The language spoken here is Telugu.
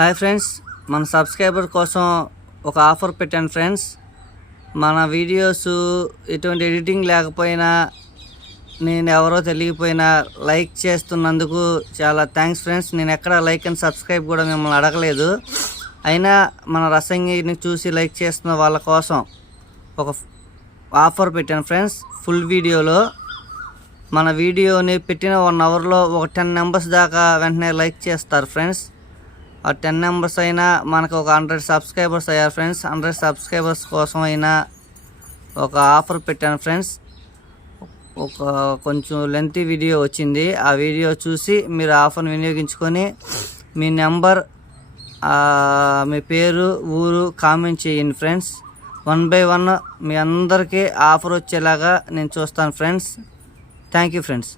హాయ్ ఫ్రెండ్స్, మన సబ్స్క్రైబర్ కోసం ఒక ఆఫర్ పెట్టాను ఫ్రెండ్స్. మన వీడియోస్ ఎటువంటి ఎడిటింగ్ లేకపోయినా, నేను ఎవరో తెలియకపోయినా లైక్ చేస్తున్నందుకు చాలా థ్యాంక్స్ ఫ్రెండ్స్. నేను ఎక్కడ లైక్ అండ్ సబ్స్క్రైబ్ కూడా మిమ్మల్ని అడగలేదు, అయినా మన రసంగిని చూసి లైక్ చేస్తున్న వాళ్ళ కోసం ఒక ఆఫర్ పెట్టాను ఫ్రెండ్స్. ఫుల్ వీడియోలో మన వీడియోని పెట్టిన 1 అవర్లో ఒక 10 మెంబర్స్ దాకా వెంటనే లైక్ చేస్తారు ఫ్రెండ్స్. ఆ 10 మెంబర్స్ అయినా మనకు ఒక 100 సబ్స్క్రైబర్స్ అయ్యారు ఫ్రెండ్స్. 100 సబ్స్క్రైబర్స్ కోసం అయినా ఒక ఆఫర్ పెట్టాను ఫ్రెండ్స్. ఒక కొంచెం లెంతీ వీడియో వచ్చింది, ఆ వీడియో చూసి మీరు ఆఫర్ని వినియోగించుకొని మీ నెంబర్, మీ పేరు, ఊరు కామెంట్ చేయండి ఫ్రెండ్స్. 1 by 1 మీ అందరికీ ఆఫర్ వచ్చేలాగా నేను చూస్తాను ఫ్రెండ్స్. Thank you friends.